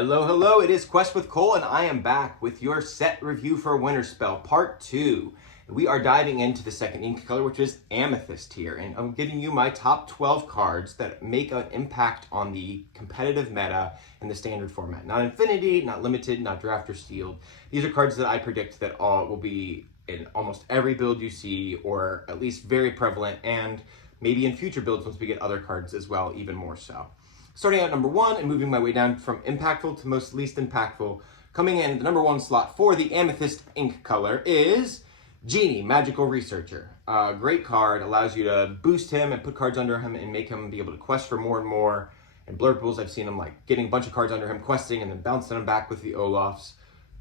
Hello, hello, it is Quest with Kole, and I am back with your set review for Winterspell Part 2. We are diving into the second ink color, which is Amethyst here, and I'm giving you my top 12 cards that make an impact on the competitive meta in the standard format. Not Infinity, not Limited, not Draft or Sealed. These are cards that I predict that will be in almost every build you see, or at least very prevalent, and maybe in future builds once we get other cards as well, even more so. Starting at number 1 and moving my way down from impactful to most least impactful, coming in the number 1 slot for the Amethyst ink color is Genie, Magical Researcher. Great card, allows you to boost him and put cards under him and make him be able to quest for more and more. In blurbles, I've seen him like getting a bunch of cards under him, questing, and then bouncing them back with the Olafs.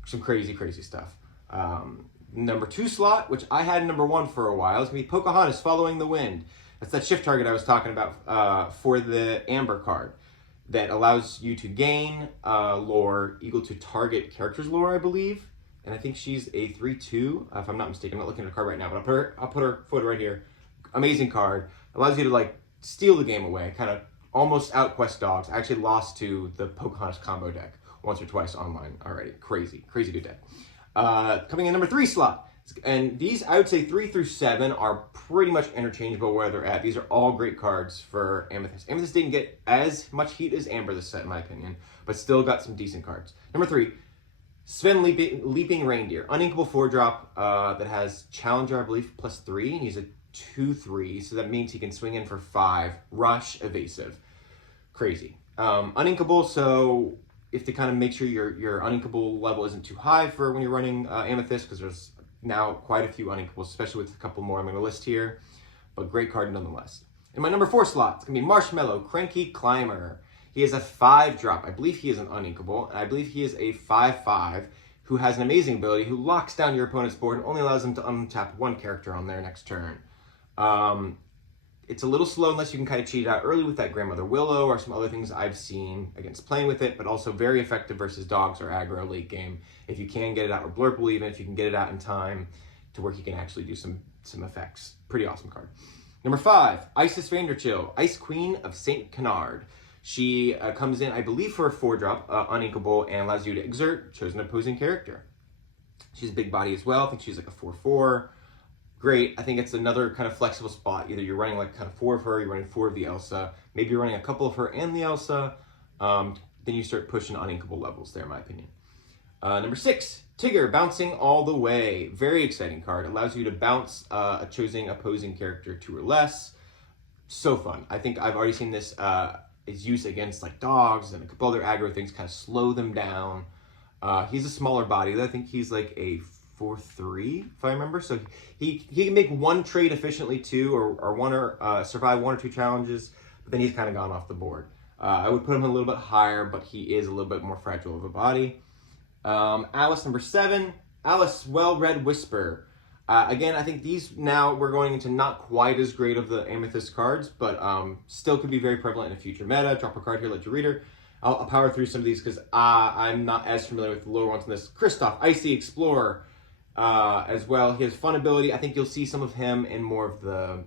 Some crazy, crazy stuff. Number 2 slot, which I had number 1 for a while, is going to be Pocahontas, Following the Wind. That's that shift target I was talking about for the Amber card that allows you to gain lore equal to target character's lore, I believe. And I think she's a 3/2, if I'm not mistaken. I'm not looking at her card right now, but I'll put her photo right here. Amazing card. Allows you to like steal the game away, kind of almost outquest dogs. I actually lost to the Pocahontas combo deck once or twice online already. Crazy, crazy good deck. Coming in number 3 slot. And these, I would say 3 through 7 are pretty much interchangeable where they're at. These are all great cards for Amethyst. Amethyst didn't get as much heat as Amber this set, in my opinion, but still got some decent cards. Number 3, Sven Leaping Reindeer. Uninkable 4-drop that has Challenger, I believe, +3, and he's a 2/3, so that means he can swing in for 5. Rush, Evasive. Crazy. Uninkable, so if to kind of make sure your uninkable level isn't too high for when you're running Amethyst, because there's now quite a few uninkables, especially with a couple more I'm going to list here, but great card nonetheless. In my number 4 slot, it's going to be Marshmallow, Cranky Climber. He is a 5-drop. I believe he is an uninkable, and I believe he is a 5/5 who has an amazing ability who locks down your opponent's board and only allows them to untap one character on their next turn. It's a little slow unless you can kind of cheat it out early with that Grandmother Willow or some other things I've seen against playing with it, but also very effective versus dogs or aggro late game. If you can get it out, or Blurple even, if you can get it out in time to where he can actually do some effects. Pretty awesome card. Number 5, Isis Vanderchill, Ice Queen of St. Canard. She comes in, I believe, for a 4-drop, uninkable, and allows you to exert chosen opposing character. She's a big body as well. I think she's like a 4/4. Great. I think it's another kind of flexible spot. Either you're running like kind of 4 of her, you're running 4 of the Elsa. Maybe you're running a couple of her and the Elsa. Then you start pushing uninkable levels there, in my opinion. Number 6, Tigger, Bouncing All the Way. Very exciting card. Allows you to bounce a chosen opposing character 2 or less. So fun. I think I've already seen this is used against like dogs and a couple other aggro things, kind of slow them down. He's a smaller body. I think he's like a 4/3, if I remember. So he can make one trade efficiently too, or survive 1 or 2 challenges, but then he's kind of gone off the board. I would put him a little bit higher, but he is a little bit more fragile of a body. Alice, number 7, Alice Well-Read Whisper. Again, I think these now we're going into not quite as great of the Amethyst cards, but still could be very prevalent in a future meta. Drop a card here, let your reader. I'll power through some of these because I'm not as familiar with the lower ones in this. Kristoff, Icy Explorer. As well, he has fun ability. I think you'll see some of him in more of the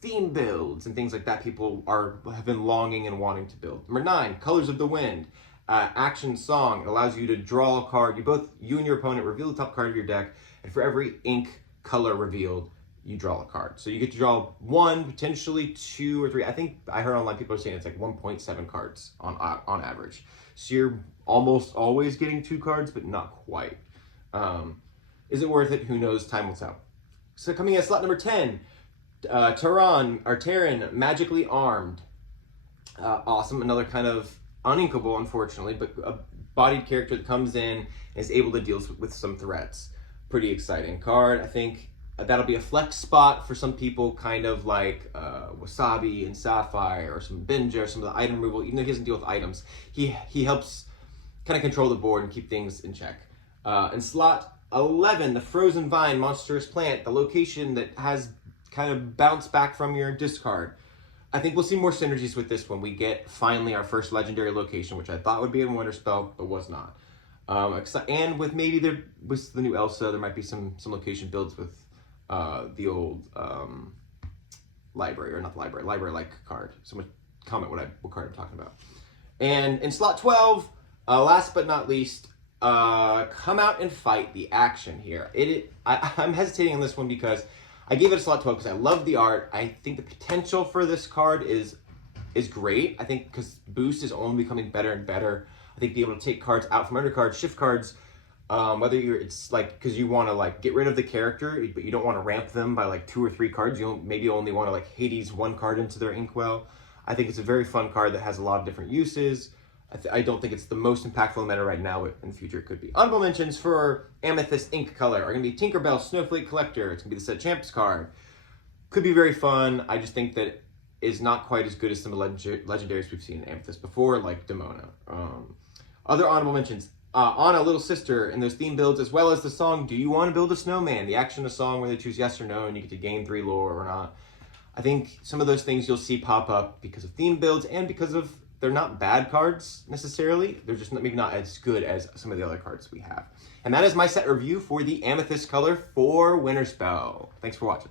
theme builds and things like that people have been longing and wanting to build. Number 9, Colors of the Wind. Action Song. It allows you to draw a card. You and your opponent reveal the top card of your deck, and for every ink color revealed, you draw a card. So you get to draw 1, potentially 2 or 3. I think I heard online people are saying it's like 1.7 cards on average. So you're almost always getting 2 cards, but not quite. Is it worth it? Who knows? Time will tell. So coming in at slot number 10, Terran, Magically Armed. Awesome. Another kind of uninkable, unfortunately, but a bodied character that comes in and is able to deal with some threats. Pretty exciting card. I think that'll be a flex spot for some people, kind of like Wasabi and Sapphire or some Benja or some of the item removal. Even though he doesn't deal with items, he helps kind of control the board and keep things in check. In slot 11, the Frozen Vine, Monstrous Plant, the location that has kind of bounced back from your discard. I think we'll see more synergies with this when we get finally our first legendary location, which I thought would be in Winterspell, but was not. And with maybe with the new Elsa, there might be some location builds with the old library-like card. Someone comment what card I'm talking about. And in slot 12, Last but not least, come out and fight the action here. I'm hesitating on this one because I gave it a slot 12 because I love the art. I think the potential for this card is great. I think because boost is only becoming better and better. I think being able to take cards out from undercards, shift cards, whether it's like because you want to like get rid of the character, but you don't want to ramp them by like 2 or 3 cards. Maybe you only want to like Hades 1 card into their inkwell. I think it's a very fun card that has a lot of different uses. I don't think it's the most impactful meta right now, but in the future it could be. Honorable mentions for Amethyst ink color are going to be Tinkerbell Snowflake Collector. It's going to be the Set Champs card. Could be very fun. I just think that is not quite as good as some of the legendaries we've seen in Amethyst before, like Demona. Other honorable mentions, Anna, Little Sister, and those theme builds, as well as the song Do You Want to Build a Snowman? The action of the song where they choose yes or no, and you get to gain 3 lore or not. I think some of those things you'll see pop up because of theme builds and because of they're not bad cards necessarily. They're just maybe not as good as some of the other cards we have. And that is my set review for the Amethyst color for Winterspell. Thanks for watching.